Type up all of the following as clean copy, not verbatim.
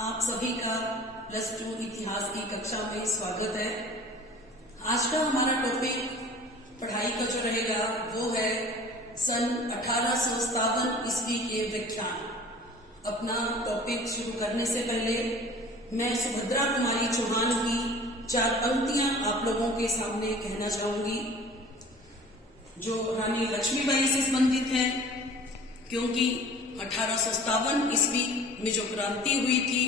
आप सभी का +2 इतिहास की कक्षा में स्वागत है। आज का हमारा टॉपिक पढ़ाई का जो रहेगा वो है सन 1857 ईस्वी के व्याख्यान। अपना टॉपिक शुरू करने से पहले मैं सुभद्रा कुमारी चौहान की 4 पंक्तियां आप लोगों के सामने कहना चाहूंगी जो रानी लक्ष्मीबाई से संबंधित है, क्योंकि 1857 ईस्वी में जो क्रांति हुई थी,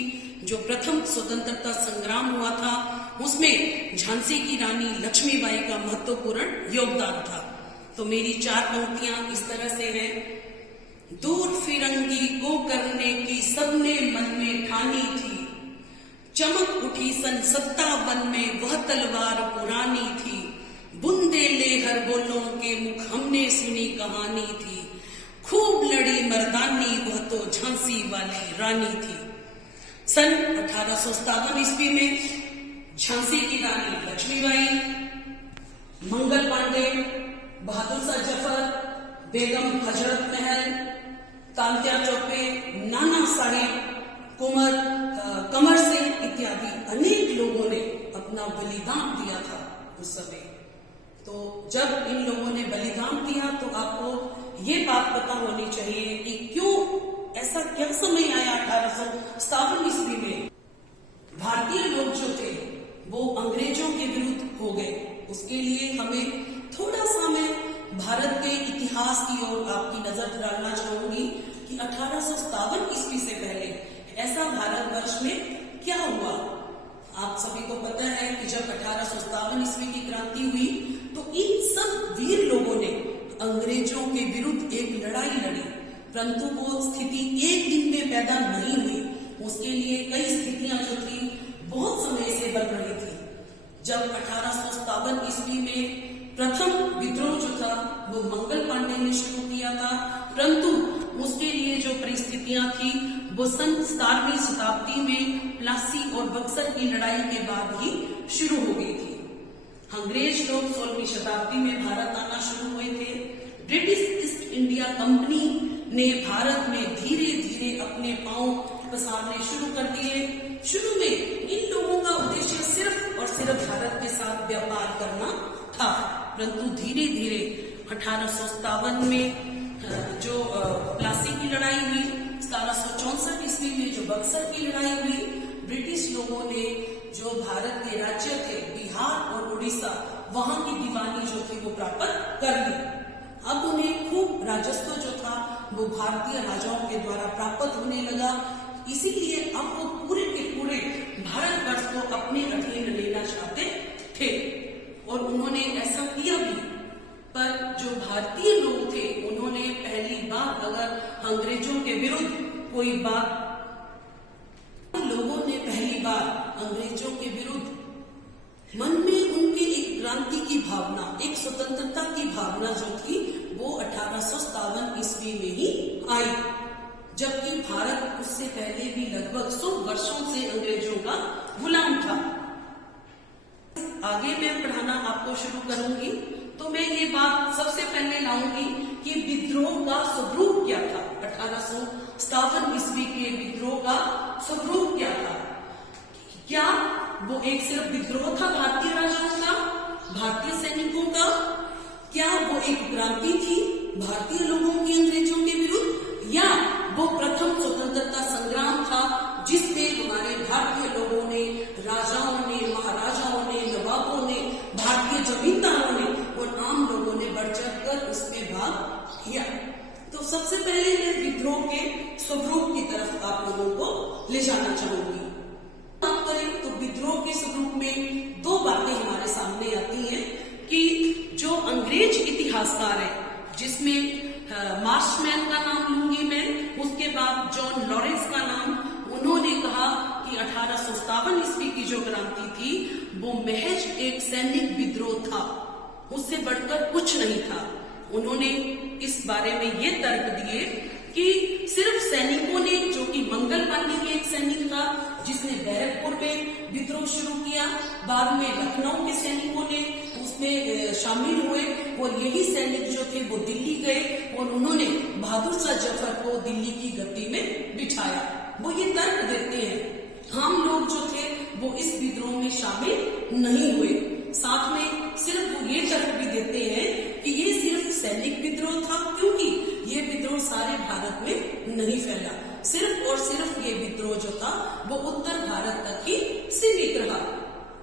जो प्रथम स्वतंत्रता संग्राम हुआ था, उसमें झांसी की रानी लक्ष्मीबाई का महत्वपूर्ण योगदान था। तो मेरी 4 पंक्तियां इस तरह से हैं। दूर फिरंगी को करने की सबने मन में ठानी थी, चमक उठी सन 57 में वह तलवार पुरानी थी, बुंदे ले हर बोलों के मुख हमने सुनी कहानी थी, खूब लड़ी मर्दानी वह तो झांसी वाली रानी थी। सन 1857 ईस्वी में झांसी की रानी लक्ष्मीबाई, मंगल पांडे, बहादुर शाह जफर, बेगम हजरत महल, तांत्या टोपे, नाना साहेब, कमर सिंह इत्यादि अनेक लोगों ने अपना बलिदान दिया था उस समय। तो जब इन लोगों ने बलिदान दिया तो आपको ये बात पता होनी चाहिए कि क्यों ऐसा क्या समय आया 1857 ईस्वी में भारतीय लोग जो थे वो अंग्रेजों के विरुद्ध हो गए। उसके लिए हमें थोड़ा सा मैं भारत के इतिहास की ओर आपकी नजर डालना चाहूंगी कि 1857 ईस्वी से पहले ऐसा भारतवर्ष में क्या हुआ। आप सभी को पता है कि जब 1857 ईस्वी की क्रांति हुई तो इन सब वीर लोगों ने अंग्रेजों के विरुद्ध एक लड़ाई लड़ी, परंतु वो स्थिति एक दिन में पैदा नहीं हुई। उसके लिए कई स्थितियां जो थी बहुत समय से बन रही थी। जब 1857 ईस्वी में प्रथम विद्रोह जो था वो मंगल पांडे ने शुरू किया था, परंतु उसके लिए जो परिस्थितियां थी वो सन 17वीं शताब्दी में प्लासी और बक्सर की लड़ाई के बाद ही शुरू हो गई थी। अंग्रेज लोग 16वीं शताब्दी में भारत आना शुरू हुए थे। ब्रिटिश ईस्ट इंडिया कंपनी ने भारत में धीरे धीरे अपने पांव पसारने शुरू कर दिए। शुरू में इन लोगों का उद्देश्य सिर्फ और सिर्फ भारत के साथ व्यापार करना था, परंतु धीरे धीरे 1857 में जो प्लासी की लड़ाई हुई, 1764 ईस्वी में जो बक्सर की लड़ाई हुई, ब्रिटिश लोगों ने जो भारत के राज्य थे बिहार और उड़ीसा, वहां की दीवानी जो थी वो प्राप्त कर ली। अब उन्हें खूब राजस्व जो था वो भारतीय राजाओं के द्वारा प्राप्त होने लगा। इसीलिए अब वो पूरे के पूरे भारतवर्ष को अपने अधीन लेना चाहते थे और उन्होंने ऐसा किया भी। पर जो भारतीय लोग थे उन्होंने पहली बार अगर अंग्रेजों के विरुद्ध कोई बात, लोगों ने पहली बार अंग्रेजों के विरुद्ध मन में उनके एक क्रांति की भावना, एक स्वतंत्रता की भावना जो थी वो 1857 ईस्वी में ही आई, जबकि भारत उससे पहले भी लगभग 100 वर्षों से अंग्रेजों का गुलाम था। आगे मैं पढ़ाना आपको शुरू करूंगी तो मैं ये बात सबसे पहले लाऊंगी कि विद्रोह का स्वरूप क्या था। 1857 ईस्वी के विद्रोह का स्वरूप क्या था? क्या वो एक सिर्फ विद्रोह था भारतीय राजाओं का, भारतीय सैनिकों का? क्या वो एक क्रांति थी भारतीय लोगों की अंग्रेजों के विरुद्ध, या वो प्रथम स्वतंत्रता संग्राम था जिसमें हमारे भारतीय लोगों ने, राजाओं ने, महाराजाओं ने, नवाबों ने, भारतीय जमींदारों ने और आम लोगों ने बढ़ चढ़ कर उसमें भाग लिया? तो सबसे पहले मैं विद्रोह के स्वरूप की तरफ आप लोगों को ले जाना चाहूंगी। बात करें तो विद्रोह के स्वरूप में 2 बातें हमारे सामने आती हैं कि जो अंग्रेज इतिहासकार है, जिसमें मार्शमैन का नाम लूंगी मैं, उसके बाद जॉन लॉरेंस का नाम, उन्होंने कहा कि 1857 ईस्वी की जो क्रांति थी वो महज एक सैनिक विद्रोह था, उससे बढ़कर कुछ नहीं था। उन्होंने इस बारे में ये तर्क दिए कि सिर्फ सैनिकों ने, जो कि मंगल पांडे के एक सैनिक था जिसने बैरकपुर में विद्रोह शुरू किया, बाद में लखनऊ के सैनिकों ने उसमें शामिल हुए और यही सैनिक जो थे वो दिल्ली गए और उन्होंने बहादुर शाह जफर को दिल्ली की गद्दी में बिठाया। वो ये तर्क देते हैं आम लोग जो थे वो इस विद्रोह में शामिल नहीं हुए। साथ में सिर्फ वो ये तर्क भी देते हैं कि ये सिर्फ सैनिक विद्रोह था, क्योंकि ये विद्रोह सारे भारत में नहीं फैला, सिर्फ और सिर्फ ये विद्रोह जो था वो उत्तर भारत तक ही सीमित रहा।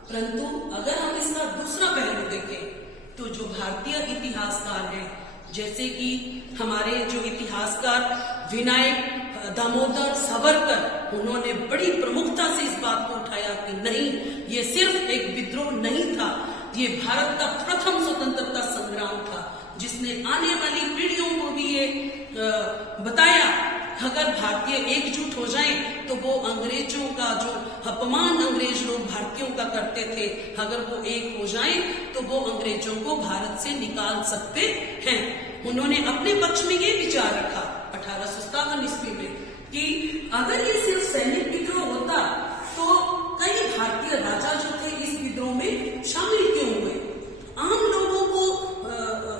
परंतु अगर हम इसका दूसरा पहलू देखें तो जो भारतीय इतिहासकार हैं, जैसे कि हमारे जो इतिहासकार विनायक दामोदर सावरकर, उन्होंने बड़ी प्रमुखता से इस बात को उठाया कि नहीं, ये सिर्फ एक विद्रोह नहीं था, ये भारत का प्रथम स्वतंत्रता संग्राम था, जिसने आने वाली पीढ़ियों को भी ये बताया अगर भारतीय एकजुट हो जाएं तो वो अंग्रेजों का जो अपमान अंग्रेज लोग भारतीयों का करते थे, अगर वो एक हो जाएं तो वो अंग्रेजों को भारत से निकाल सकते हैं। उन्होंने अपने पक्ष में ये विचार रखा 1857 ईस्वी में कि अगर ये सिर्फ सैनिक विद्रोह होता तो कई भारतीय राजा जो थे इस विद्रोह में शामिल क्यों हुए, आम लोगों को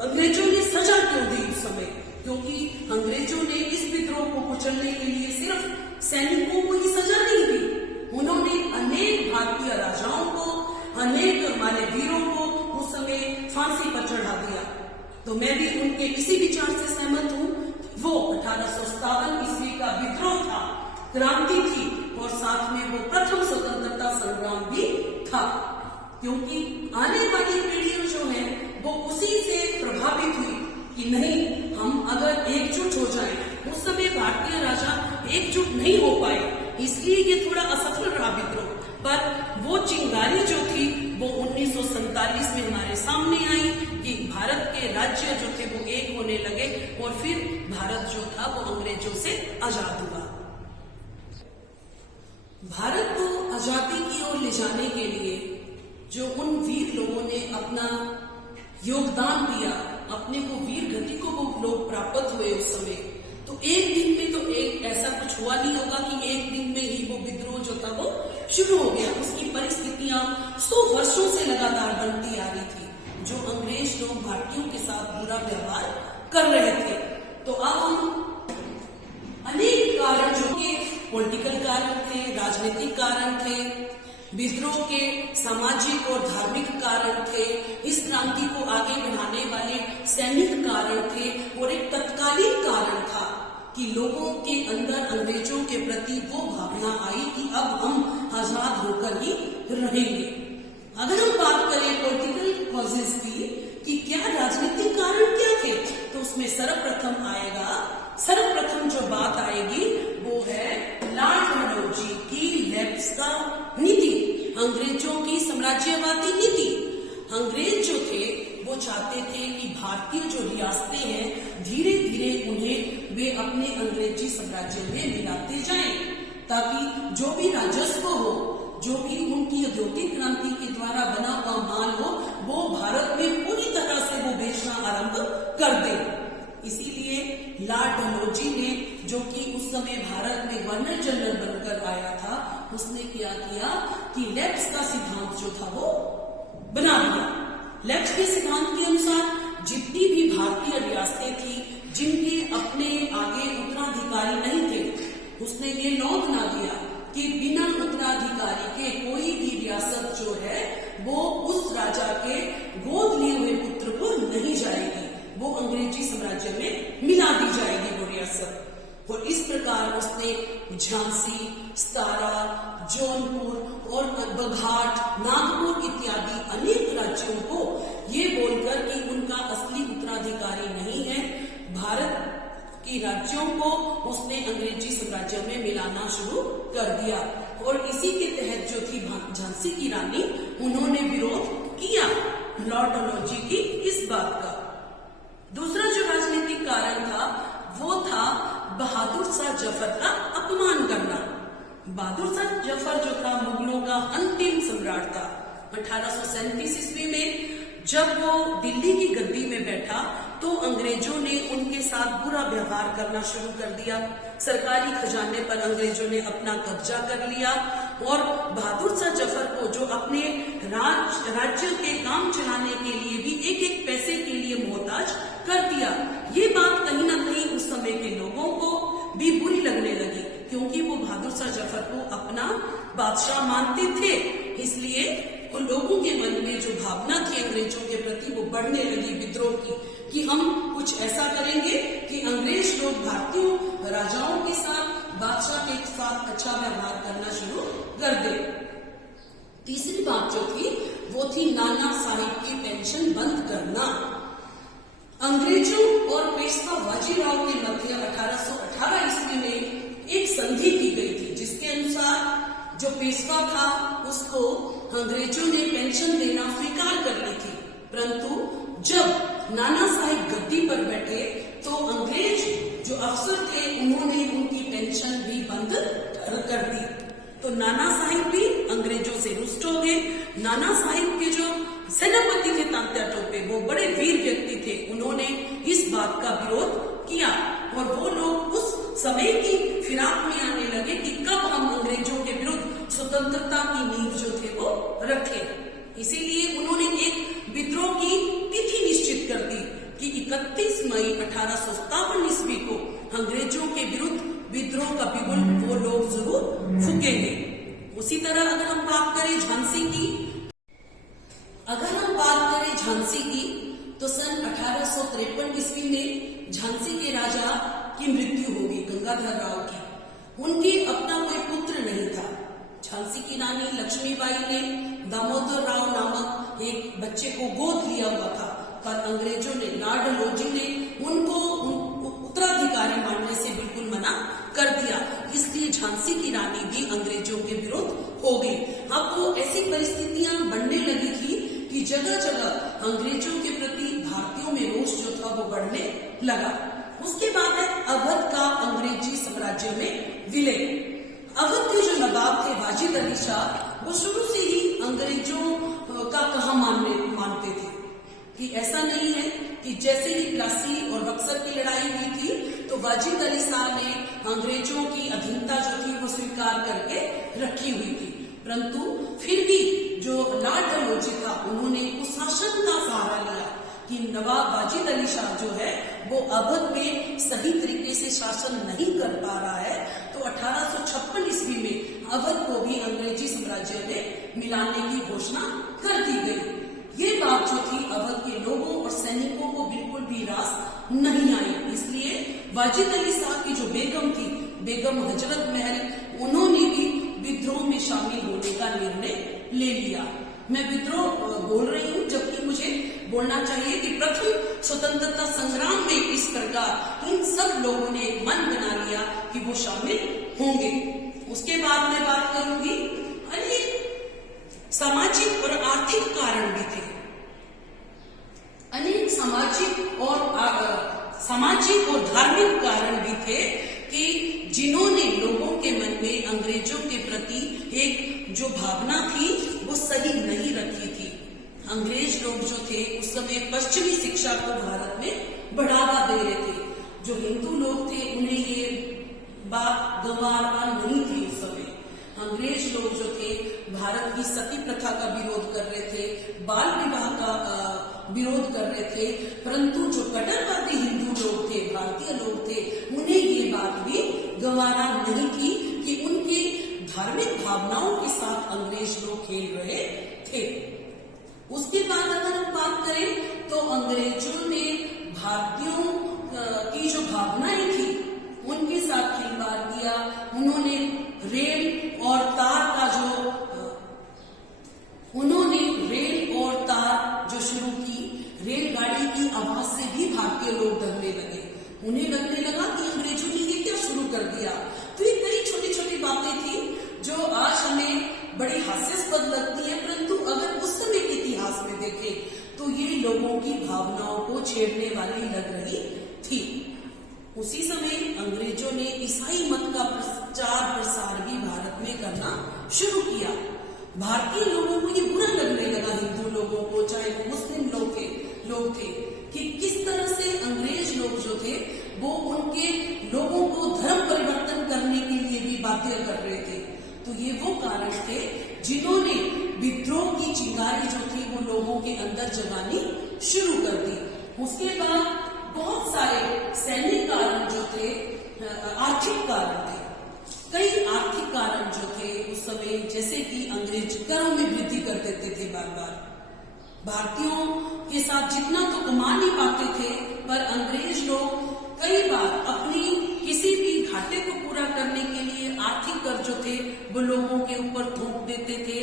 अंग्रेजों ने सजा क्यों दी उस समय, क्योंकि अंग्रेजों ने इस विद्रोह को कुचलने के लिए सिर्फ सैनिकों को ही सजा नहीं दी, उन्होंने अनेक भारतीय राजाओं को, अनेक हमारे वीरों को उस समय फांसी पर चढ़ा दिया। तो मैं भी उनके इसी विचार से सहमत हूँ। वो 1857 ईस्वी का विद्रोह था, क्रांति थी, और साथ में वो प्रथम स्वतंत्रता संग्राम भी था, क्योंकि आने वाली पीढ़ियां जो है वो उसी से प्रभावित हुई कि नहीं, हम अगर एकजुट हो जाएं, उस समय भारतीय राजा एकजुट नहीं हो पाए, इसलिए ये थोड़ा असफल रहा विद्रोह। पर वो चिंगारी जो थी वो 1947 में हमारे सामने आई कि भारत के राज्य जो थे वो एक होने लगे, और फिर भारत जो था वो अंग्रेजों से आजाद हुआ। भारत को आजादी की ओर ले जाने के लिए जो उन वीर लोगों ने अपना योगदान दिया, अपने को वीर गति को वो लोग प्राप्त हुए उस समय, तो एक दिन में तो एक ऐसा कुछ हुआ नहीं होगा कि एक दिन में ही वो विद्रोह जो था वो शुरू हो गया। उसकी परिस्थितियां 100 वर्षों से लगातार बनती आ रही थी, जो अंग्रेज लोग भारतीयों के साथ बुरा व्यवहार कर रहे थे। तो अब हम अनेक कारण, जो कि पॉलिटिकल कारण थे, राजनीतिक कारण थे, विद्रोह के सामाजिक और धार्मिक कारण थे, इस क्रांति को आगे बढ़ाने वाले सैनिक कारण थे, और एक तत्कालीन कारण था कि लोगों के अंदर अंग्रेजों के प्रति वो भावना आई कि अब हम आजाद होकर ही रहेंगे। अगर हम बात करें पॉलिटिकल कॉजेज की कि क्या राजनीतिक कारण क्या थे, तो उसमें सर्वप्रथम जो बात आएगी वो है लॉर्ड डलहौजी की लेफ्ट का नीति, अंग्रेजों की साम्राज्यवादी नीति। अंग्रेज जो थे वो चाहते थे कि भारतीय जो रियासतें हैं धीरे धीरे उन्हें वे अपने अंग्रेजी साम्राज्य में मिलाते जाएं, ताकि जो भी राजस्व हो, जो भी उनकी औद्योगिक क्रांति के द्वारा बना हुआ माल हो, वो भारत में पूरी तरह से वो बेचना आरंभ कर दे। इसीलिए लॉर्ड डलहौजी ने, जो कि उस समय भारत में गवर्नर जनरल बनकर आया था, उसने क्या किया कि लेफ्ट का सिद्धांत जो था वो बना दिया। लेफ्ट के सिद्धांत के अनुसार जितनी भी भारतीय रियासतें थी जिनके अपने आगे उत्तराधिकारी नहीं थे, उसने ये लॉ बना दिया कि बिना उत्तराधिकारी के कोई भी रियासत जो है वो उस राजा के गोद लिए हुए पुत्र को नहीं जाएगी, वो अंग्रेजी साम्राज्य में मिला दी जाएगी वो रियासत। और इस प्रकार उसने झांसी, सतारा, जौनपुर और बघाट, नागपुर इत्यादि अनेक राज्यों को ये बोलकर कि उनका असली उत्तराधिकारी नहीं है, भारत की राज्यों को उसने अंग्रेजी साम्राज्य में मिलाना शुरू कर दिया। और इसी के तहत जो थी झांसी की रानी, उन्होंने विरोध किया लॉर्ड डलहौजी की इस बात का। दूसरा जो राजनीतिक कारण था वो था बहादुर शाह जफर का अपमान करना। बहादुर शाह जफर जो था मुगलों का अंतिम सम्राट था। 1837 ईस्वी में जब वो दिल्ली की गद्दी में बैठा तो अंग्रेजों ने उनके साथ बुरा व्यवहार करना शुरू कर दिया। सरकारी खजाने पर अंग्रेजों ने अपना कब्जा कर लिया और बहादुर शाह जफर को, जो अपने राज्य के काम चलाने के लिए भी एक एक पैसे के लिए मोहताज कर दिया। ये बात कहीं ना कहीं उस समय के लोगों को भी बुरी लगने लगी, क्योंकि वो बहादुर शाह जफर को अपना बादशाह मानते थे। इसलिए उन लोगों के मन में जो भावना थी अंग्रेजों के प्रति वो बढ़ने लगी विद्रोह की, कि हम कुछ ऐसा करेंगे कि अंग्रेज लोग भारतीयों राजाओं के साथ, बादशाह के साथ अच्छा व्यवहार करना शुरू कर दे। तीसरी बात जो थी वो थी नाना साहिब की पेंशन बंद करना। अंग्रेजों और पेशवा बाजीराव के मध्य 1818 ईस्वी में एक संधि की गई थी, जिसके अनुसार जो पेशवा था उसको अंग्रेजों ने पेंशन देना स्वीकार कर ली थी। परंतु जब नाना साहिब गद्दी पर बैठे तो अंग्रेज जो अफसर थे उन्होंने उनकी पेंशन भी बंद कर दी। तो नाना साहिब भी अंग्रेजों से रुष्ट हो गए। नाना साहिब के जो सेनापति थे तात्या टोपे, वो बड़े वीर व्यक्ति थे, उन्होंने इस बात का विरोध किया और वो लोग उस समय की फिराक में आने लगे कि कब हम अंग्रेजों के विरुद्ध स्वतंत्रता की नींव जो थे वो रखें। इसीलिए उन्होंने एक विद्रोह की तिथि निश्चित कर दी कि 31 मई 1857 ईस्वी को अंग्रेजों के विरुद्ध विद्रोह का बिगुल वो लोग जरूर फूकेंगे। उसी तरह अगर हम बात करें झांसी की, तो सन 1853 ईस्वी में झांसी के राजा की मृत्यु हो गई, गंगाधर राव की। उनके अपना कोई पुत्र नहीं था। झांसी की रानी लक्ष्मीबाई ने दामोदर राव नामक एक बच्चे को गोद लिया हुआ था, पर अंग्रेजों ने, लॉर्ड डलहौजी ने उनको उत्तराधिकारी मानने से बिल्कुल मना कर दिया। इसलिए झांसी की रानी भी अंग्रेजों के विरुद्ध हो गई। अब वो ऐसी परिस्थितियां बनने लगी थी कि जगह जगह अंग्रेजों के प्रति भारतीयों में रोष जो था वो बढ़ने लगा। उसके बाद है अवध का अंग्रेजी साम्राज्य में विलय। अवध के जो नवाब थे वाजिद अली शाह, वो शुरू से ही अंग्रेजों का कहा मानते थे कि ऐसा नहीं है कि जैसे ही प्लासी और बक्सर की लड़ाई हुई थी तो वाजिद अली शाह ने अंग्रेजों की अधीनता जो थी वो स्वीकार करके रखी हुई थी। परंतु फिर भी जो लॉर्ड डलहौजी था उन्होंने कुशासन का सहारा लिया कि नवाब वाजिद अली शाह जो है वो अवध में सही तरीके से शासन नहीं कर पा रहा है, तो 1856 ईस्वी में अवध को भी अंग्रेजी साम्राज्य में मिलाने की घोषणा कर दी गई। ये बात जो थी अवध के लोगों और सैनिकों को बिल्कुल भी रास नहीं आई। इसलिए वाजिद अली शाह की जो बेगम थी, बेगम हजरत महल, उन्होंने भी विद्रोह में शामिल होने का निर्णय ले लिया। मैं विद्रोह बोल रही हूँ जबकि मुझे बोलना चाहिए कि प्रथम स्वतंत्रता संग्राम में इस प्रकार इन सब लोगों ने मन बना लिया कि वो शामिल होंगे। उसके बाद मैं बात करूंगी अनेक सामाजिक और आर्थिक कारण भी थे। अनेक सामाजिक और धार्मिक कारण भी थे कि जिन्होंने लोगों के मन में अंग्रेजों के प्रति एक जो भावना थी वो सही नहीं रखी थी। अंग्रेज लोग जो थे उस समय पश्चिमी शिक्षा को भारत में बढ़ावा दे रहे थे। जो हिंदू लोग थे उन्हें ये बात गंवारा नहीं थी। उस समय अंग्रेज लोग जो थे भारत की सती प्रथा का विरोध कर रहे थे, बाल विवाह का विरोध कर रहे थे। परंतु जो कट्टरवादी हिंदू लोग थे, भारतीय लोग थे, उन्हें ये बात भी गंवारा नहीं थी कि उनकी धार्मिक भावनाओं के साथ अंग्रेज लोग खेल रहे थे। उसके बाद अगर हम बात करें तो अंग्रेजों ने भारतीयों की जो भावनाएं थी उनके साथ खिलवाड़ किया। उन्होंने रेल और तार जो शुरू की, रेलगाड़ी की आवाज से भी भारतीय लोग डरने लगे। उन्हें लगने लगा कि अंग्रेजों ने ये क्या शुरू कर दिया। तो ये कई छोटी छोटी बातें थी जो आज हमें बड़ी हास्यास्पद लगती है, परंतु अगर उस समय के इतिहास में देखें तो ये लोगों की भावनाओं को छेड़ने वाली लग रही थी। उसी समय अंग्रेजों ने ईसाई मत का प्रचार प्रसार भी भारत में करना शुरू किया। भारतीय लोगों को ये बुरा लगने लगा, हिंदू लोगों को, चाहे वो मुस्लिम लोग थे कि किस तरह से अंग्रेज लोग जो थे वो उनके लोगों को धर्म परिवर्तन करने के लिए भी बाध्य कर रहे थे। तो ये वो कारण थे जिन्होंने विद्रोह की चिंगारी जो थी वो लोगों के अंदर जगानी शुरू कर दी। उसके बाद बहुत सारे सैनिक कारण जो थे, आर्थिक कारण थे। कई आर्थिक कारण जो थे उस समय जैसे कि अंग्रेज करों में वृद्धि कर देते थे बार बार। भारतीयों के साथ जितना तो कमा नहीं पाते थे, पर अंग्रेज लोग कई बार अपनी किसी भी घाटे को पूरा करने के लिए आर्थिक कर जो थे वो लोगों के ऊपर थोप देते थे।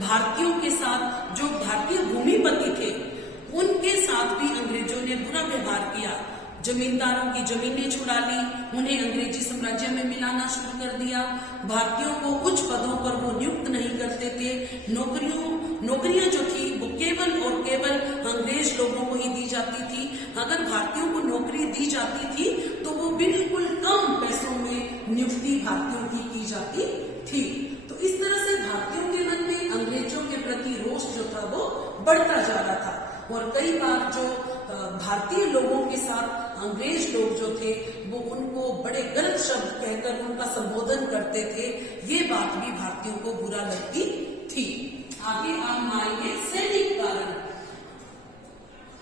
भारतीयों के साथ जो भारतीय भूमिपति थे उनके साथ भी अंग्रेजों ने बुरा व्यवहार किया। जमींदारों की जमीनें छुड़ा ली, उन्हें अंग्रेजी साम्राज्य में मिलाना शुरू कर दिया। भारतीयों को उच्च पदों पर वो नियुक्त नहीं करते थे। नौकरियां जो थी वो केवल और केवल अंग्रेज लोगों को ही दी जाती थी। अगर भारतीयों को नौकरी दी जाती थी तो वो बिल्कुल कम पैसों में नियुक्ति भारतीयों की जाती थी। तो इस तरह से भारतीयों के मन में अंग्रेजों के प्रति रोष जो था वो बढ़ता जा रहा था। और कई बार जो भारतीय लोगों के साथ अंग्रेज लोग जो थे वो उनको बड़े गलत शब्द कहकर उनका संबोधन करते थे। ये बात भी भारतीयों को बुरा लगती थी। आगे हम आएंगे सैनिक कारण।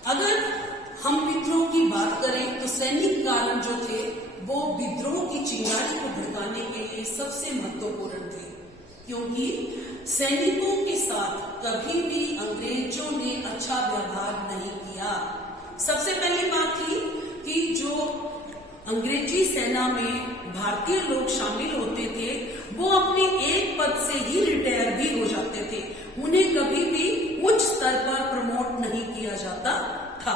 अगर हम विद्रोह की बात करें तो सैनिक कारण जो थे वो विद्रोह की चिंगारी को भड़काने के लिए सबसे महत्वपूर्ण थे, क्योंकि सैनिकों के साथ कभी भी अंग्रेजों ने अच्छा व्यवहार नहीं किया। सबसे पहली बात थी कि जो अंग्रेजी सेना में भारतीय लोग शामिल होते थे वो अपने एक पद से ही रिटायर भी हो जाते थे। उन्हें कभी भी उच्च स्तर पर प्रमोट नहीं किया जाता था।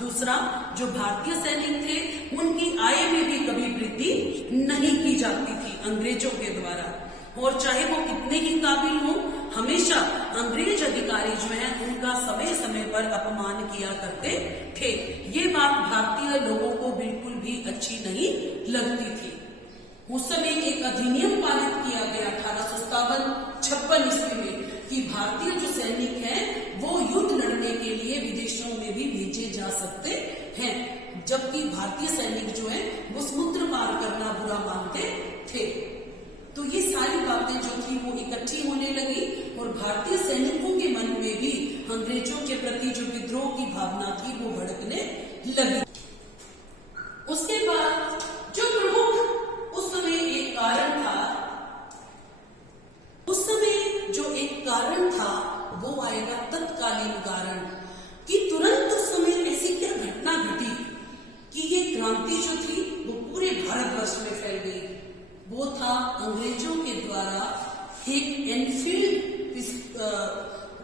दूसरा, जो भारतीय सैनिक थे उनकी आय में भी कभी वृद्धि नहीं की जाती थी अंग्रेजों के द्वारा। और चाहे वो कितने ही काबिल हो, हमेशा अंग्रेज अधिकारी जो हैं उनका समय समय पर अपमान किया करते थे। ये बात भारतीय लोगों को बिल्कुल भी अच्छी नहीं लगती थी। उस समय एक अधिनियम पारित किया गया 1857-56 ईस्वी में कि भारतीय जो सैनिक हैं वो युद्ध लड़ने के लिए विदेशों में भी भेजे जा सकते हैं, जबकि भारतीय सैनिक जो हैं वो समुद्र पार करना बुरा मानते थे। तो ये सारी बातें जो थी वो इकट्ठी होने लगी और भारतीय सैनिकों के मन में भी अंग्रेजों के प्रति जो विद्रोह की भावना थी वो भड़कने लगी। उसके बाद जो प्रमुख उस समय एक कारण था, उस समय जो एक कारण था वो आएगा तत्कालीन कारण, कि तुरंत उस समय ऐसी क्या घटना घटी कि ये क्रांति जो थी वो पूरे भारतवर्ष में फैल गई। वो था अंग्रेजों के द्वारा एक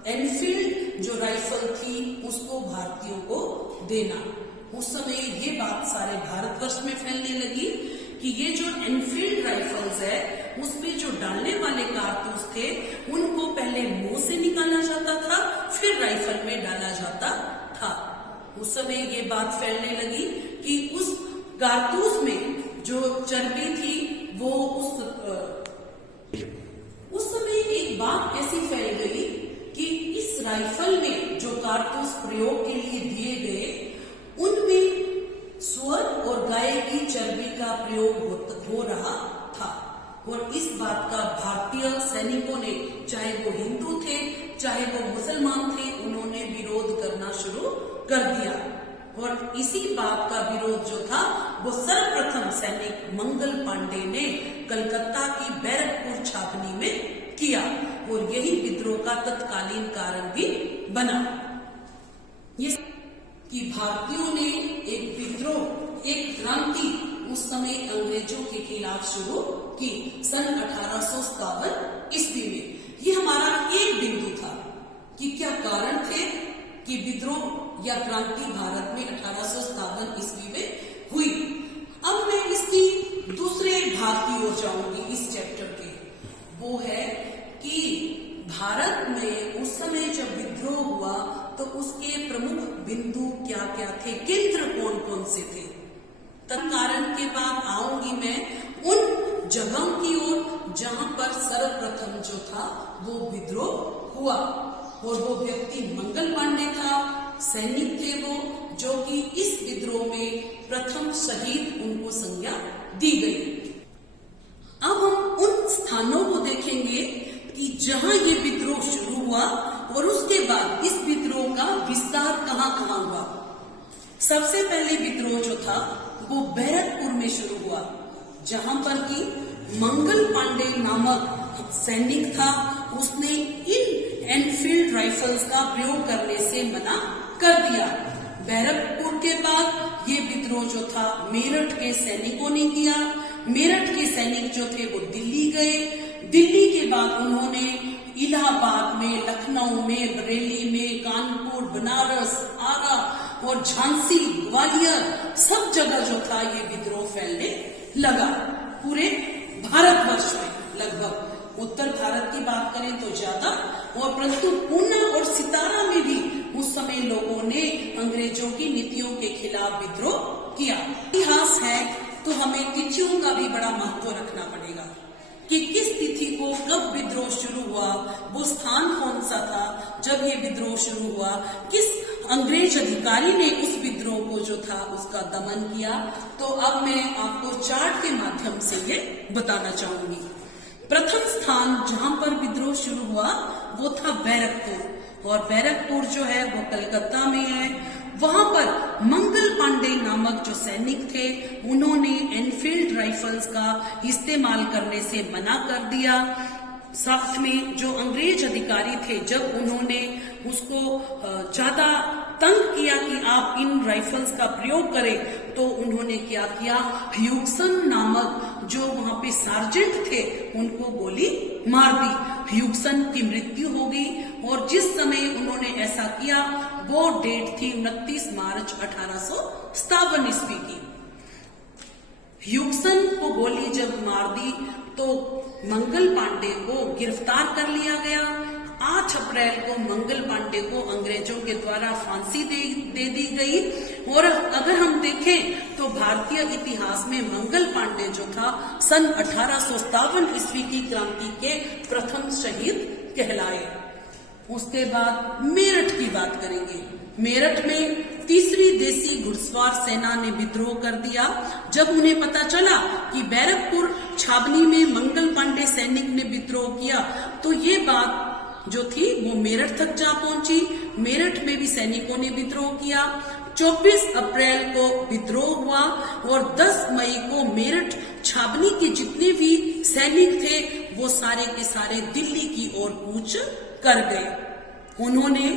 एनफील्ड जो राइफल थी उसको भारतीयों को देना। उस समय ये बात सारे भारतवर्ष में फैलने लगी कि ये जो एनफील्ड राइफल्स है उसमें जो डालने वाले कारतूस थे उनको पहले मुंह से निकाला जाता था, फिर राइफल में डाला जाता था। उस समय ये बात फैलने लगी कि उस कारतूस में जो चर्बी थी वो उस समय एक बात ऐसी फैल गई कि इस राइफल में जो कारतूस प्रयोग के लिए दिए गए उनमें सुअर और गाय की चर्बी का प्रयोग हो रहा था। और इस बात का भारतीय सैनिकों ने, चाहे वो हिंदू थे चाहे वो मुसलमान थे, उन्होंने विरोध करना शुरू कर दिया। और इसी बात का विरोध जो था वो सर्वप्रथम सैनिक मंगल पांडे ने कलकत्ता की बैरकपुर छावनी में किया और यही विद्रोह का तत्कालीन कारण भी बना। ये कि भारतीयों ने एक विद्रोह, एक क्रांति उस समय अंग्रेजों के खिलाफ शुरू की सन 1857 ईस्वी में। ये हमारा एक बिंदु था कि क्या कारण थे कि विद्रोह या क्रांति भारत में 1857 ईस्वी में हुई। अब मैं इसकी दूसरे भाग की ओर जाऊंगी इस चैप्टर के, वो है कि भारत में उस समय जब विद्रोह हुआ तो उसके प्रमुख बिंदु क्या क्या थे, केंद्र कौन कौन से थे। तत्कारण के बाद आऊंगी मैं उन जगहों की ओर जहां पर सर्वप्रथम जो था वो विद्रोह हुआ और वो व्यक्ति मंगल पांडे था, सैनिक थे वो, जो कि इस विद्रोह में प्रथम शहीद उनको संज्ञा दी गई। अब हम उन स्थानों को देखेंगे कि जहां ये विद्रोह शुरू हुआ और उसके बाद इस विद्रोह का विस्तार कहां कहां हुआ। सबसे पहले विद्रोह जो था वो बैरकपुर में शुरू हुआ, जहां पर कि मंगल पांडे नामक सैनिक था, उसने इन एनफील्ड राइफल्स का प्रयोग करने से मना कर दिया। बैरकपुर के बाद ये विद्रोह जो था मेरठ के सैनिकों ने किया। मेरठ के सैनिक जो थे वो दिल्ली गए। दिल्ली के बाद उन्होंने इलाहाबाद में, लखनऊ में, बरेली में, कानपुर, बनारस, आरा और झांसी, ग्वालियर सब जगह जो था ये विद्रोह फैलने लगा। पूरे भारतवर्ष में लगभग, उत्तर भारत की बात करें तो ज्यादा, और परंतु पूना और सितारा में भी उस समय लोगों ने अंग्रेजों की नीतियों के खिलाफ विद्रोह किया। इतिहास है तो हमें तिथियों का भी बड़ा महत्व रखना पड़ेगा कि किस तिथि को कब विद्रोह शुरू हुआ, वो स्थान कौन सा था जब ये विद्रोह शुरू हुआ, किस अंग्रेज अधिकारी ने उस विद्रोह को जो था उसका दमन किया। तो अब मैं आपको चार्ट के माध्यम से ये बताना चाहूंगी। प्रथम स्थान जहां पर विद्रोह शुरू हुआ वो था बैरकपुर, और बैरकपुर जो है वो कलकत्ता में है। वहां पर मंगल पांडे नामक जो सैनिक थे उन्होंने एनफील्ड राइफल्स का इस्तेमाल करने से मना कर दिया। साथ में जो अंग्रेज अधिकारी थे, जब उन्होंने उसको ज्यादा तंग किया कि आप इन राइफल्स का प्रयोग करें, तो उन्होंने क्या किया, ह्यूगसन नामक जो वहां पे सार्जेंट थे उनको गोली मार दी। ह्यूगसन की मृत्यु हो गई, और जिस समय उन्होंने ऐसा किया वो डेट थी 29 मार्च 1857 ईस्वी की। ह्यूगसन को गोली जब मार दी तो मंगल पांडे को गिरफ्तार कर लिया गया। 8 अप्रैल को मंगल पांडे को अंग्रेजों के द्वारा फांसी दे दी गई। और अगर हम देखें तो भारतीय इतिहास में मंगल पांडे जो था सन 1857 ईस्वी की क्रांति के प्रथम शहीद कहलाए। उसके बाद मेरठ की बात करेंगे। मेरठ में तीसरी देसी घुड़सवार सेना ने विद्रोह कर दिया। जब उन्हें पता चला कि बैरकपुर छावनी में मंगल पांडे सैनिक ने विद्रोह किया, तो ये बात जो थी वो मेरठ तक जा पहुंची। मेरठ में भी सैनिकों ने विद्रोह किया। 24 अप्रैल को विद्रोह हुआ, और 10 मई को मेरठ छावनी के जितने भी सैनिक थे वो सारे के सारे दिल्ली की ओर कूच कर गए। उन्होंने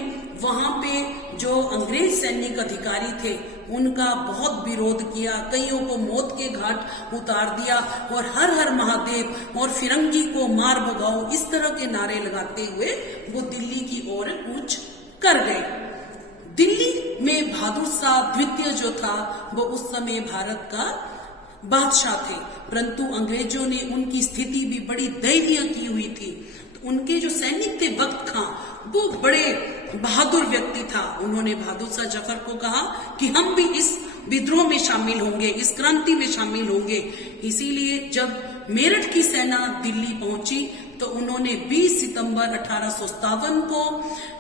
वहां पे जो अंग्रेज सैनिक अधिकारी थे उनका बहुत विरोध किया, कईयों को मौत के घाट उतार दिया, और हर हर महादेव और फिरंगी को मार भगाओ इस तरह के नारे लगाते हुए वो दिल्ली की ओर कूच कर गए। दिल्ली में बहादुर शाह द्वितीय जो था वो उस समय भारत का बादशाह थे, परंतु अंग्रेजों ने उनकी स्थिति भी बड़ी दयनीय की हुई थी। तो उनके जो सैनिक थे बख्त खां, वो बड़े बहादुर व्यक्ति था। उन्होंने बहादुर शाह जफर को कहा कि हम भी इस विद्रोह में शामिल होंगे, इस क्रांति में शामिल होंगे। इसीलिए जब मेरठ की सेना दिल्ली पहुंची तो उन्होंने 20 सितंबर 1857 को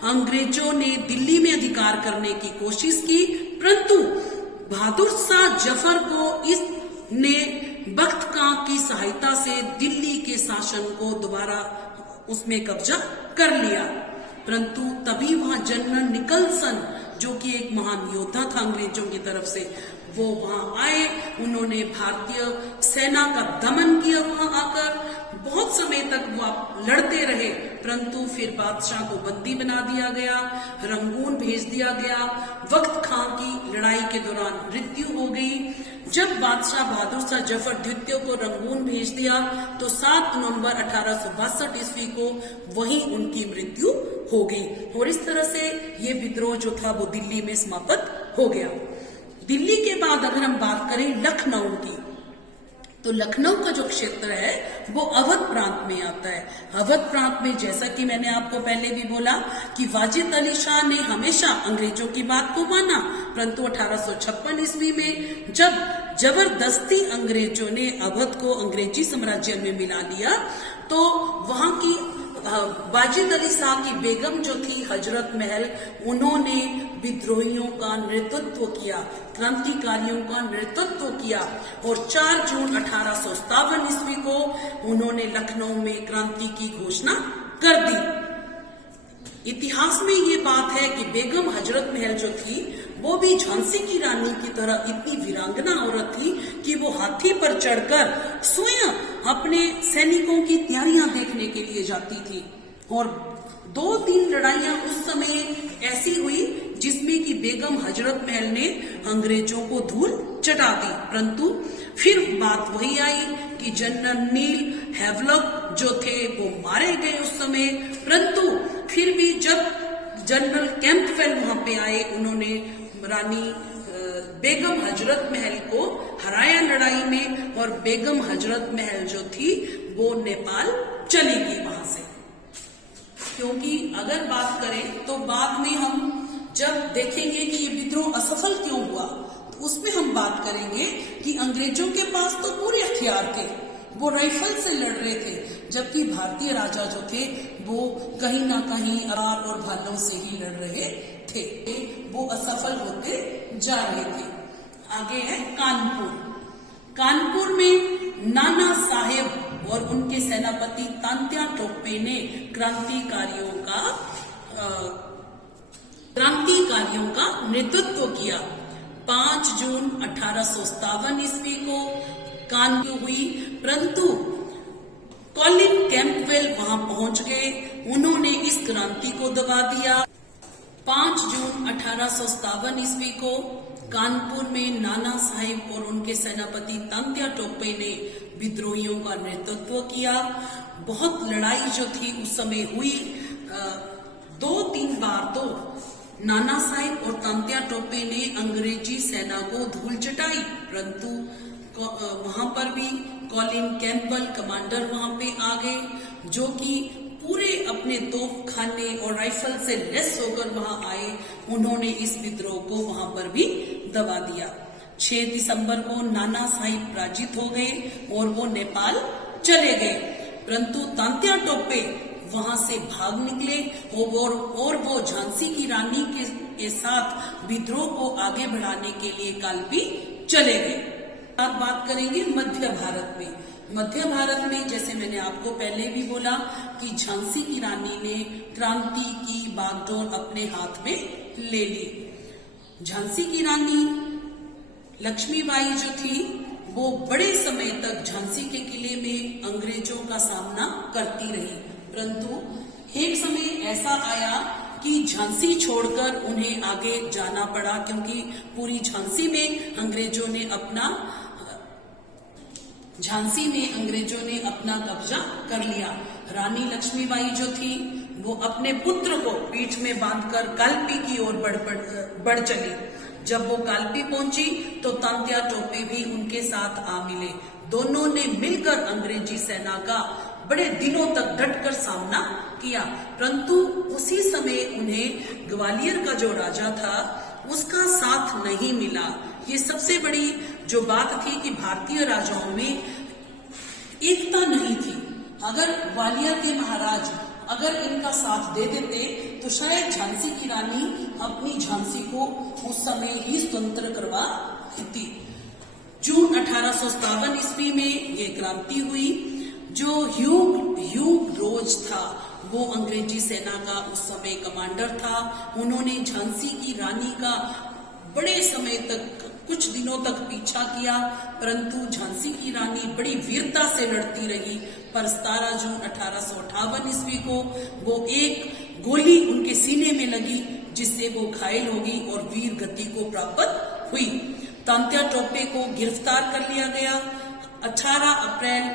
अंग्रेजों ने दिल्ली में अधिकार करने की कोशिश की, परंतु बहादुर शाह जफर को इसने बख्त खां की सहायता से दिल्ली के शासन को दोबारा उसमें कब्जा कर लिया। परंतु तभी वहां जनरल निकलसन जो कि एक महान योद्धा था अंग्रेजों की तरफ से, वो वहां आए। उन्होंने भारतीय सेना का दमन किया। वहां आकर बहुत समय तक वो लड़ते रहे, परंतु फिर बादशाह को बंदी बना दिया गया, रंगून भेज दिया गया। बख्त खां की लड़ाई के दौरान मृत्यु हो गई। जब बादशाह बहादुर शाह जफर द्वितीय को रंगून भेज दिया तो 7 नवंबर 1862 ईस्वी को वहीं उनकी मृत्यु हो गई, और इस तरह से ये विद्रोह जो था वो दिल्ली में समाप्त हो गया। दिल्ली के बाद अगर हम बात करें लखनऊ की, तो लखनऊ का जो क्षेत्र है वो अवध प्रांत में आता है। अवध प्रांत में जैसा कि मैंने आपको पहले भी बोला कि वाजिद अली शाह ने हमेशा अंग्रेजों की बात को माना, परंतु 1856 ईस्वी में जब जबरदस्ती अंग्रेजों ने अवध को अंग्रेजी साम्राज्य में मिला लिया, तो वहां की वाजिद अली शाह की बेगम जो थी हजरत महल, उन्होंने विद्रोहियों का नेतृत्व किया, क्रांतिकारियों का नेतृत्व किया, और 4 जून 1857 ईस्वी को उन्होंने लखनऊ में क्रांति की घोषणा कर दी। इतिहास में ये बात है कि बेगम हजरत महल जो थी वो भी झांसी की रानी की तरह इतनी वीरांगना औरत थी कि वो हाथी पर चढ़कर स्वयं अपने सैनिकों की तैयारियां देखने के लिए जाती थी। और 2-3 लड़ाइयां उस समय ऐसी हुई जिसमें कि बेगम हजरत महल ने अंग्रेजों को धूल चटा दी, परंतु फिर बात वही आई कि जनरल नील हैवलॉक जो थे वो मारे गए उस समय। परंतु फिर भी जब जनरल कैंपबेल वहां पे आए, उन्होंने रानी बेगम हजरत महल को हराया लड़ाई में, और बेगम हजरत महल जो थी वो नेपाल चली गई वहां से। क्योंकि अगर बात करें तो बाद में हम जब देखेंगे कि ये विद्रोह असफल क्यों हुआ, तो उसमें हम बात करेंगे कि अंग्रेजों के पास तो पूरे हथियार थे, वो राइफल से लड़ रहे थे, जबकि भारतीय राजा जो थे वो कहीं ना कहीं अरार और भालों से ही लड़ रहे थे। वो असफल होते जा रहे थे। आगे है कानपुर। कानपुर में नाना साहेब और उनके सेनापति तांत्या टोपे ने क्रांतिकारियों का नेतृत्व किया। 5 जून 1857 ईस्वी को कानपुर हुई, परंतु कॉलिन कैंपबेल वहां पहुंच गए, उन्होंने इस क्रांति को दबा दिया। 5 जून 1857 ईस्वी को कानपुर में नाना साहिब और उनके सेनापति तांत्या टोपे ने विद्रोहियों का नेतृत्व किया। बहुत लड़ाई जो थी उस समय हुई, 2-3 बार तो नाना साहिब और तांत्या टोपे ने अंग्रेजी सेना को धूल चटाई, परंतु वहां पर भी कॉलिन कैंपबेल कमांडर वहां पे आ गए, जो कि पूरे अपने तोपखाने और राइफल से लैस होकर वहां आए। उन्होंने इस विद्रोह को वहां पर भी दबा दिया। 6 दिसंबर को नाना साहिब पराजित हो गए और वो नेपाल चले गए, परंतु तांत्या टोपे वहां से भाग निकले और वो झांसी की रानी के साथ विद्रोह को आगे बढ़ाने के लिए कालपी चले गए। अब बात करेंगे मध्य भारत में। मध्य भारत में जैसे मैंने आपको पहले भी बोला कि झांसी की रानी ने क्रांति की बागडोर अपने हाथ में ले ली। झांसी की रानी लक्ष्मीबाई जो थी वो बड़े समय तक झांसी के किले में अंग्रेजों का सामना करती रही, परंतु एक समय ऐसा आया कि झांसी छोड़कर उन्हें आगे जाना पड़ा, क्योंकि पूरी झांसी में अंग्रेजों ने अपना कब्जा कर लिया। रानी लक्ष्मीबाई जो थी वो अपने पुत्र को पीठ में बांधकर कालपी की ओर बढ़ चली। जब वो कालपी पहुंची तो तांत्या टोपे भी उनके साथ आ मिले। दोनों ने मिलकर अंग्रेजी सेना का बड़े दिनों तक डटकर सामना किया, परंतु उसी समय उन्हें ग्वालियर का जो राजा था उसका साथ नहीं मिला। ये सबसे बड़ी जो बात थी कि भारतीय राजाओं में एकता नहीं थी। अगर ग्वालियर के महाराज अगर इनका साथ दे देते तो शायद झांसी की रानी अपनी झांसी को उस समय ही स्वतंत्र करवा देती। जून 1857 ईस्वी में ये क्रांति हुई। जो ह्यूग रोज था वो अंग्रेजी सेना का उस समय कमांडर था। उन्होंने झांसी की रानी का बड़े समय तक कुछ दिनों तक पीछा किया, परंतु झांसी की रानी बड़ी वीरता से लड़ती रही। पर 17 जून 1858 ईस्वी को वो एक गोली उनके सीने में लगी, जिससे वो घायल हो गई और वीर गति को प्राप्त हुई। तांत्या टोपे को गिरफ्तार कर लिया गया। 18 अप्रैल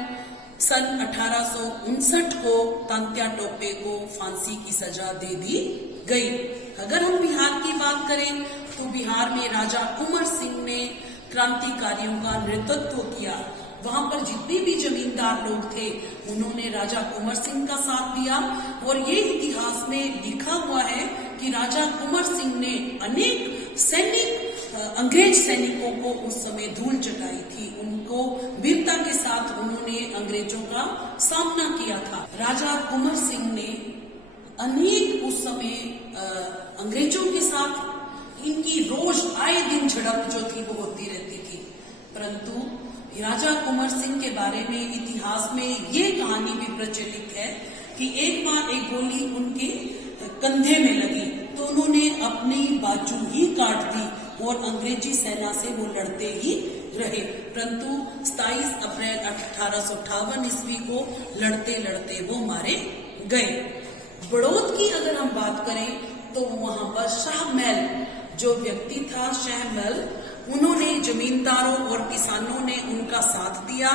सन 1859 को तांत्या टोपे को फांसी की सजा दे दी गई। अगर हम बिहार की बात करें तो बिहार में राजा कुंवर सिंह ने क्रांतिकारियों का नेतृत्व किया। वहां पर जितने भी जमींदार लोग थे उन्होंने राजा कुंवर सिंह का साथ दिया, और ये इतिहास में लिखा हुआ है कि राजा कुंवर सिंह ने अनेक अंग्रेज सैनिकों को उस समय धूल चटाई थी। उनको वीरता के साथ उन्होंने अंग्रेजों का सामना किया था। राजा कुंवर सिंह ने अनेक उस समय अंग्रेजों के साथ इनकी रोज आए दिन झड़प जो थी वो होती रहती थी, परंतु राजा कुंवर सिंह के बारे में इतिहास में ये कहानी भी प्रचलित है कि एक बार एक गोली उनके कंधे में लगी तो उन्होंने अपनी बाजू ही काट दी और अंग्रेजी सेना से वो लड़ते ही रहे, परंतु 27 अप्रैल 1858 ईस्वी को लड़ते लड़ते वो मारे गए। बड़ौद की अगर हम बात करें तो वहां पर शाह महल जो व्यक्ति था, शाह महल, उन्होंने जमींदारों और किसानों ने उनका साथ दिया।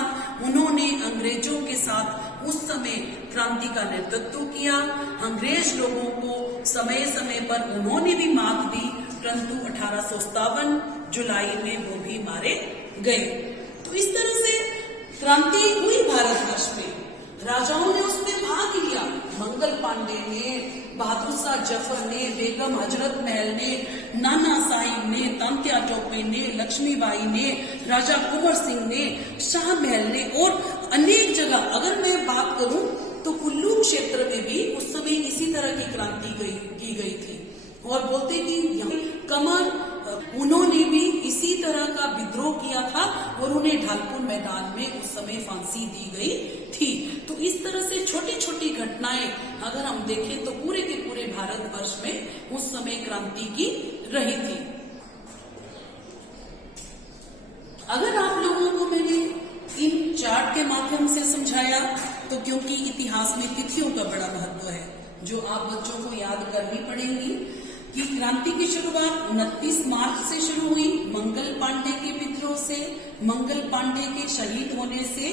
उन्होंने अंग्रेजों के साथ उस समय क्रांति का नेतृत्व किया। अंग्रेज लोगों को समय समय पर उन्होंने भी मात दी, परंतु 1857 जुलाई में वो भी मारे गए। तो इस तरह से क्रांति हुई भारतवर्ष में, राजाओं ने उसमें भाग लिया। मंगल पांडे ने, बहादुर शाह जफर ने, बेगम हजरत महल ने, नाना साहिब ने, तांत्या टोपे ने, लक्ष्मीबाई ने, राजा कुंवर सिंह ने, शाह महल ने और अनेक जगह, अगर मैं बात करूं तो कुल्लू क्षेत्र में भी उस समय इसी तरह की क्रांति की गई थी। और बोलते कि कमर उन्होंने भी इसी तरह का विद्रोह किया था और उन्हें ढालपुर मैदान में उस समय फांसी दी गई थी। तो इस तरह से छोटी छोटी घटनाएं अगर हम देखें तो पूरे के पूरे भारतवर्ष में उस समय क्रांति की रही थी। अगर आप लोगों को मैंने इन चार्ट के माध्यम से समझाया तो क्योंकि इतिहास में तिथियों का बड़ा महत्व है जो आप बच्चों को याद करनी पड़ेगी कि क्रांति की शुरुआत 29 मार्च से शुरू हुई, मंगल पांडे के विद्रोह से, मंगल पांडे के शहीद होने से,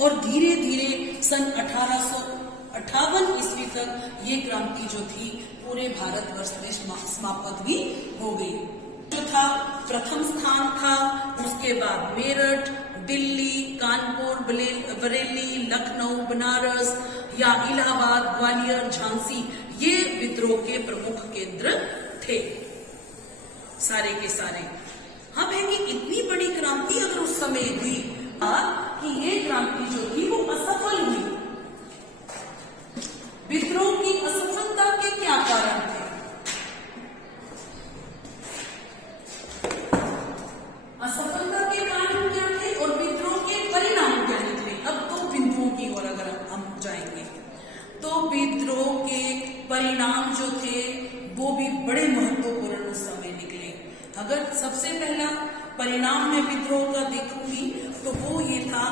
और धीरे धीरे सन 1858 ईस्वी तक ये क्रांति जो थी पूरे भारतवर्ष में समाप्त भी हो गई। जो था प्रथम स्थान था, उसके बाद मेरठ, दिल्ली, कानपुर, बरेली, लखनऊ, बनारस या इलाहाबाद, ग्वालियर, झांसी, ये विद्रोह के प्रमुख केंद्र थे सारे के सारे। अब है कि इतनी बड़ी क्रांति अगर उस समय हुई कि ये क्रांति जो थी वो असफल हुई। विद्रोह की असफलता के क्या कारण थे? असफलता के कारण क्या थे और विद्रोह के परिणाम क्या निकले? अब तो बिंदुओं की ओर अगर हम जाएंगे तो विद्रोह के परिणाम जो थे वो भी बड़े महत्वपूर्ण उस समय निकले। अगर सबसे पहला परिणाम में विद्रोह का देखूंगी तो वो ये था,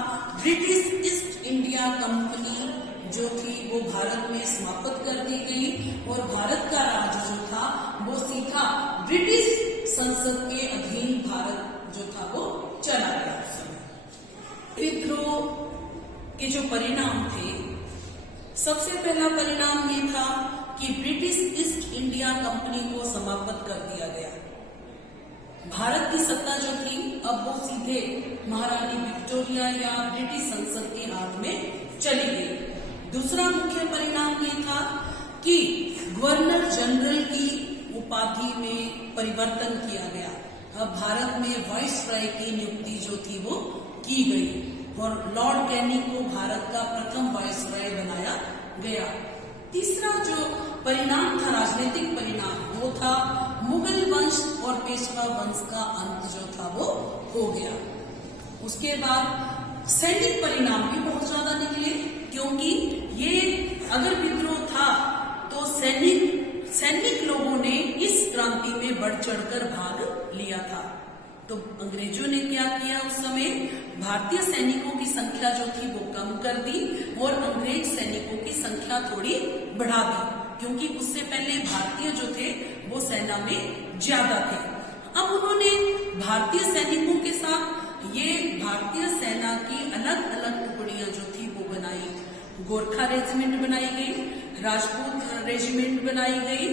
ब्रिटिश ईस्ट इंडिया कंपनी जो थी वो भारत में समाप्त कर दी गई और भारत का राज जो था वो सीधा ब्रिटिश संसद के अधीन भारत जो था वो चला गया। विद्रोह के जो परिणाम थे, सबसे पहला परिणाम ये था कि ब्रिटिश ईस्ट इंडिया कंपनी को समाप्त कर दिया गया। भारत की सत्ता जो थी अब वो सीधे महारानी विक्टोरिया या ब्रिटिश संसद के हाथ में चली गई। दूसरा मुख्य परिणाम ये था कि गवर्नर जनरल की उपाधि में परिवर्तन किया गया। अब भारत में वाइसराय की नियुक्ति जो थी वो की गई और लॉर्ड कैनी को भारत का प्रथम वाइसराय बनाया गया। तीसरा जो परिणाम था, राजनीतिक परिणाम, वो था मुगल वंश और पेशवा वंश का अंत जो था वो हो गया। उसके बाद सैनिक परिणाम भी बहुत ज्यादा निकले, क्योंकि ये अगर विद्रोह था तो सैनिक लोगों ने इस क्रांति में बढ़ चढ़कर भाग लिया था। तो अंग्रेजों ने क्या किया, उस समय भारतीय सैनिकों की संख्या जो थी वो कम कर दी और अंग्रेज सैनिकों की संख्या थोड़ी बढ़ा दी, क्योंकि उससे पहले भारतीय जो थे वो सेना में ज्यादा थे। अब उन्होंने भारतीय सैनिकों के साथ ये भारतीय सेना की अलग अलग टुकड़ियां जो थी वो बनाई। गोरखा रेजिमेंट बनाई गई, राजपूत रेजिमेंट बनाई गई,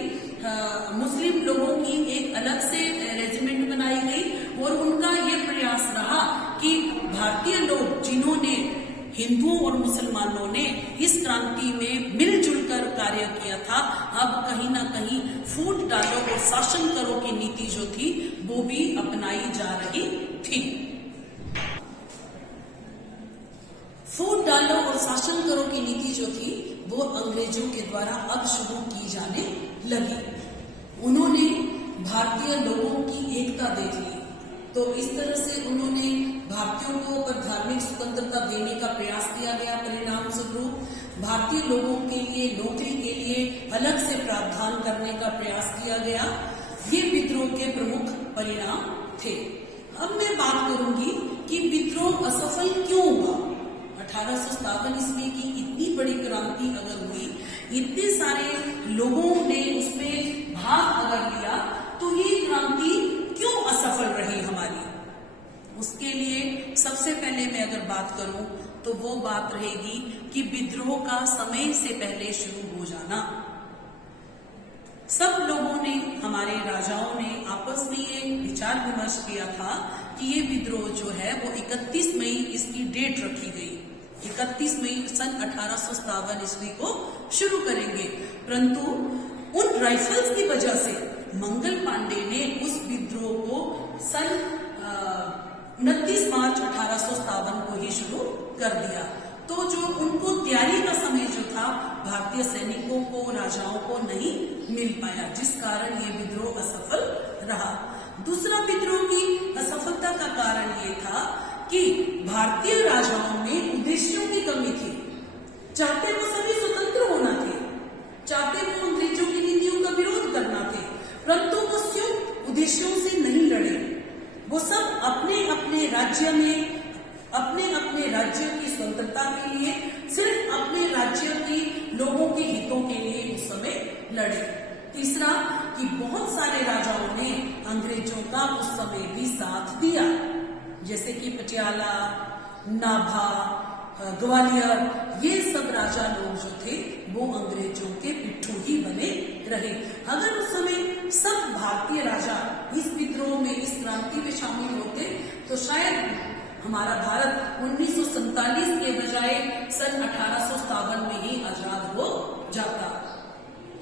मुस्लिम लोगों की एक अलग से रेजिमेंट बनाई गई और उनका ये प्रयास रहा कि भारतीय लोग जिन्होंने, हिंदुओं और मुसलमानों ने इस क्रांति में मिलजुल कर कार्य किया था, अब कहीं ना कहीं फूट डालो और शासन करो की नीति जो थी वो भी अपनाई जा रही थी। फूट डालो और शासन करो की नीति जो थी वो अंग्रेजों के द्वारा अब शुरू की जाने लगी। उन्होंने भारतीय लोगों की एकता देख ली, तो इस तरह से उन्होंने भारतीयों को पर धार्मिक स्वतंत्रता देने का प्रयास किया गया। परिणाम स्वरूप भारतीय लोगों के लिए नौकरी के लिए अलग अलग से प्रावधान करने का प्रयास किया गया। ये विद्रोह के प्रमुख परिणाम थे। अब मैं बात करूंगी कि विद्रोह असफल क्यों हुआ। 1857 ईस्वी की इतनी बड़ी क्रांति अगर हुई, इतने सारे लोगों ने उसमें भाग अगर लिया, तो ये क्रांति क्यों असफल रही हमारी। उसके लिए सबसे पहले मैं अगर बात करूं तो वो बात रहेगी कि विद्रोह का समय से पहले शुरू हो जाना। सब लोगों ने, हमारे राजाओं ने आपस में ये विचार विमर्श किया था कि ये विद्रोह जो है वो 31 मई इसकी डेट रखी गई, 31 मई सन 1857 ईस्वी को शुरू करेंगे। परंतु उन राइफल्स की वजह से मंगल पांडे ने उस विद्रोह को सन 29 मार्च 1857 को ही शुरू कर दिया। तो जो उनको तैयारी का समय जो था भारतीय सैनिकों को, राजाओं को नहीं मिल पाया, जिस कारण ये विद्रोह असफल रहा। दूसरा विद्रोह की असफलता का कारण ये था कि भारतीय राजाओं में उद्देश्यों की कमी थी। चाहते वो सभी स्वतंत्र होना थे, चाहते वो अंग्रेजों की नीतियों का विरोध करना थे, परंतु वो संयुक्त उद्देश्यों से नहीं लड़े। वो सब अपने अपने राज्य में, अपने अपने राज्य की स्वतंत्रता के लिए, सिर्फ अपने राज्य के लोगों के हितों के लिए उस समय लड़े। तीसरा कि बहुत सारे राजाओं ने अंग्रेजों का उस समय भी साथ दिया, जैसे कि पटियाला, नाभा, ग्वालियर, ये सब राजा लोग जो थे वो अंग्रेजों के पिट्ठू ही बने रहे। अगर उस समय सब भारतीय राजा इस विद्रोह में, इस क्रांति में शामिल होते तो शायद हमारा भारत 1947 के बजाय सन 1857 में ही आजाद हो जाता।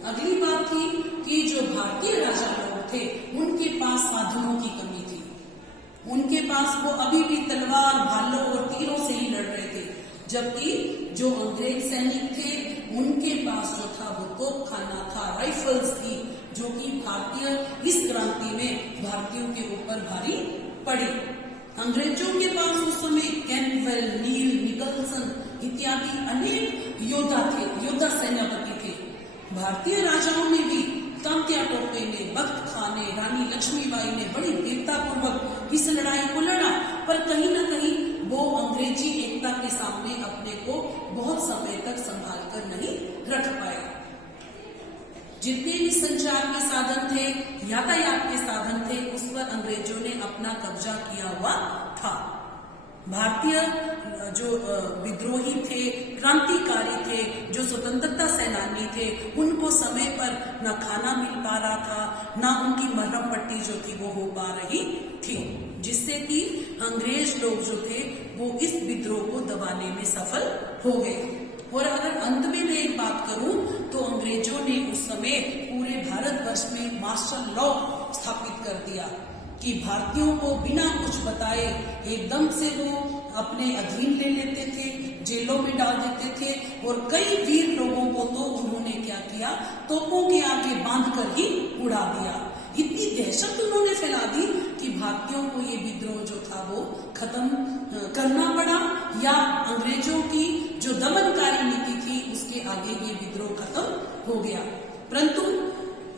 अगली बात थी कि जो भारतीय राजा लोग थे उनके पास साधनों की कमी थी। उनके पास वो अभी भी तलवार, भालों और तीरों से ही लड़ रहे थे, जबकि जो अंग्रेज सैनिक थे उनके पास जो था वो तोपखाना था, राइफल्स थी, जो कि भारतीय इस क्रांति में भारतीयों के ऊपर भारी पड़ी। अंग्रेजों के पास उस समय कैंपबेल, नील, निकलसन इत्यादि अनेक योद्धा थे, योद्धा सेनापति थे। भारतीय राजाओं ने भी तांत्या टोपे ने, बख्त खां ने, रानी लक्ष्मीबाई ने बड़ी वीरतापूर्वक इस लड़ाई को लड़ा, पर कहीं न कहीं वो अंग्रेजी एकता के सामने अपने को बहुत समय तक संभाल कर नहीं रख पाया। जितने भी संचार के साधन थे, यातायात के साधन थे, उस पर अंग्रेजों ने अपना कब्जा किया हुआ था। भारतीय जो विद्रोही थे, क्रांतिकारी थे, जो स्वतंत्रता सेनानी थे, उनको समय पर न खाना मिल पा रहा था, न उनकी मरहम पट्टी जो थी वो हो पा रही थी, जिससे कि अंग्रेज लोग जो थे वो इस विद्रोह को दबाने में सफल हो गए। और अगर अंत में मैं एक बात करूं तो अंग्रेजों ने उस समय पूरे भारतवर्ष में मार्शल लॉ स्थापित कर दिया कि भारतीयों को बिना कुछ बताए एकदम से वो अपने अधीन ले लेते थे, जेलों में डाल देते थे, और कई वीर लोगों को तो उन्होंने क्या किया, तोपों के आगे बांधकर ही उड़ा दिया। इतनी दहशत उन्होंने फैला दी कि भारतीयों को ये विद्रोह जो था वो खत्म करना पड़ा, या अंग्रेजों की जो दमनकारी नीति थी उसके आगे ये विद्रोह खत्म हो गया। परंतु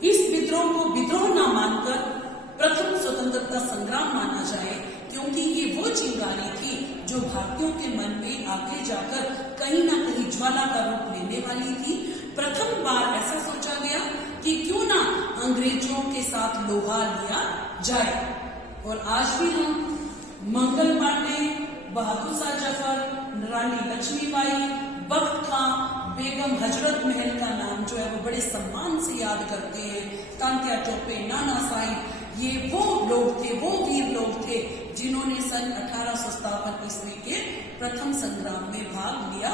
इस विद्रोह को विद्रोह न मानकर प्रथम स्वतंत्रता संग्राम माना जाए, क्योंकि ये वो चिंगारी थी जो भारतीयों के मन में आगे जाकर कहीं ना कहीं ज्वाला का रूप लेने वाली थी। प्रथम बार ऐसा सोचा गया कि क्यों ना अंग्रेजों के साथ लोहा लिया जाए। और आज भी हम मंगल पांडे, बहादुर शाह जफर, रानी लक्ष्मीबाई, बख्त खां, बेगम हजरत महल का नाम जो है वो बड़े सम्मान से याद करते हैं। तांत्या टोपे, नाना साहिब, ये वो लोग थे, वो वीर लोग थे जिन्होंने सन 1857 ईस्वी के प्रथम संग्राम में भाग लिया